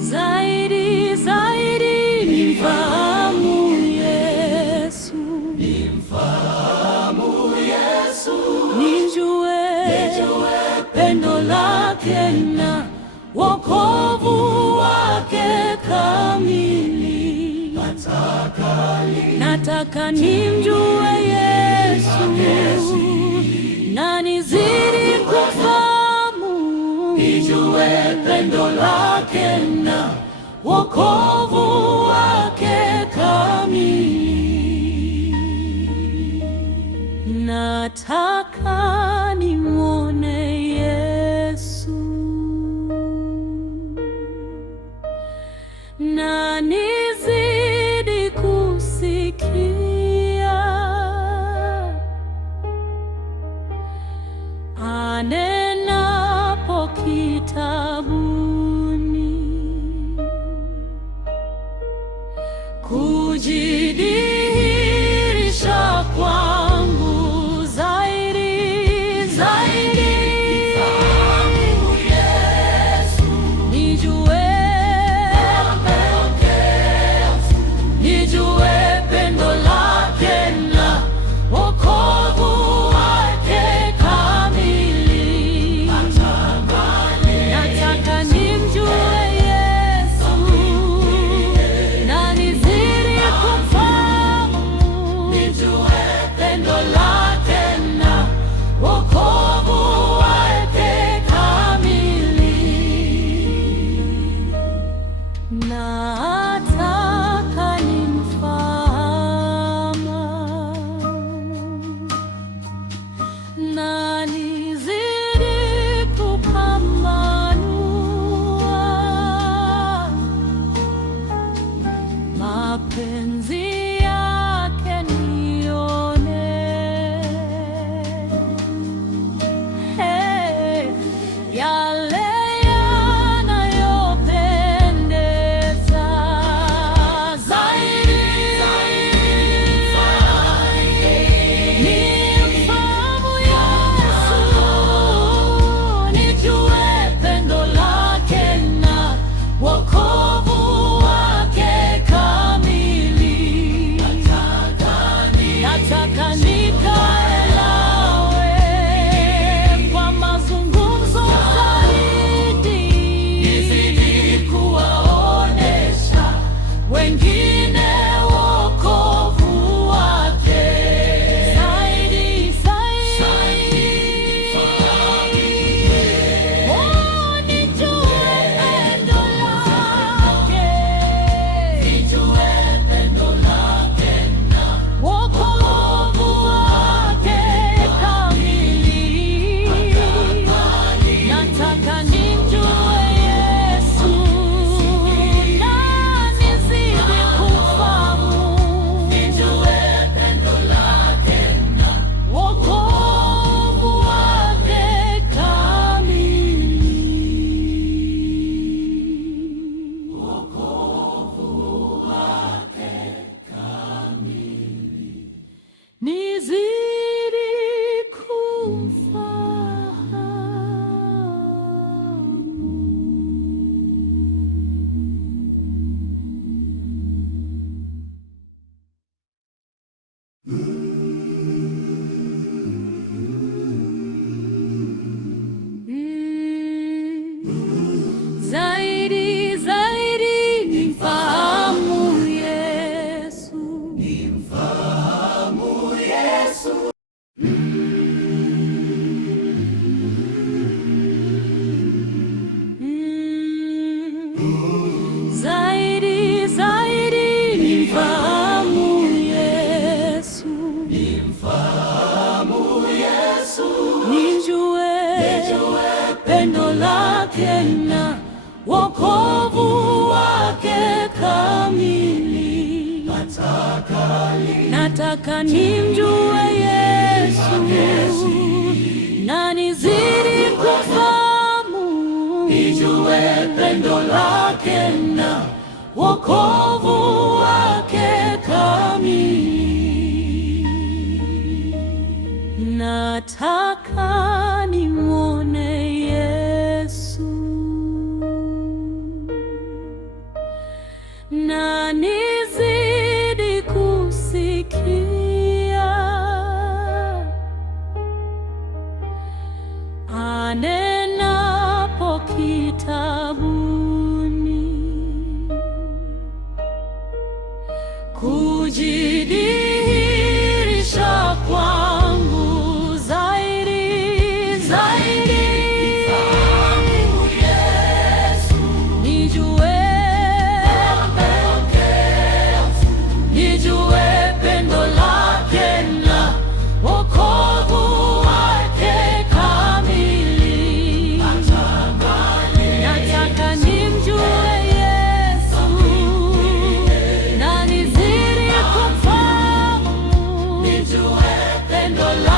Zaidi zaidi nimfahamu Yesu, nijue pendo lake na wokovu wake kamili. Nataka nimjue Yesu na nizidi kufahamu, nijue pendo lake na wokovu wake kamili. Nataka nimwone Yesu na nizidi kusikia anenapo kitabuni, kujidhihirisha kwangu zaidi zaidi. Nifahamu Yesu, nijue pendo lake na wokovu wake kamili. Nataka nimjue Yesu na nizidi kumfahamu, nijue pendo lake na wokovu wake kamili. Nataka nimfahamu na nizidi kupambanua mapenzi yake nione, yale yanayopendeza zaidi. Nimfahamu Yesu, nijue pendo lake na wokovu wake kamili. Nataka nikae nawe kwa mazungumzo zaidi, nizidi kuwaonesha wengine wokovu wake zaidi zaidi. Oh, nijue pendo lake, na wokovu wake kamili. Nataka nimjue Yesu na nizidi kufahamu, nijue pendo lake na wokovu wake kamili. Nizidi zaidi zaidi nimfahamu Yesu, zaidi zaidi nimfahamu Yesu, nijue pendo lake na wokovu wake kamili. Nataka nimjue Yesu na nizidi kufahamu, nijue pendo lake na wokovu wake kamili. Nataka nimwone Yesu na nizidi kusikia anenapo kitabuni, kujidhihirisha kwangu zaidi zaidi. Nifahamu Yesu, nijue pendo lake na wokovu wake kamili. Nataka nimjue Yesu na nizidi kumfahamu, nijue pendo lake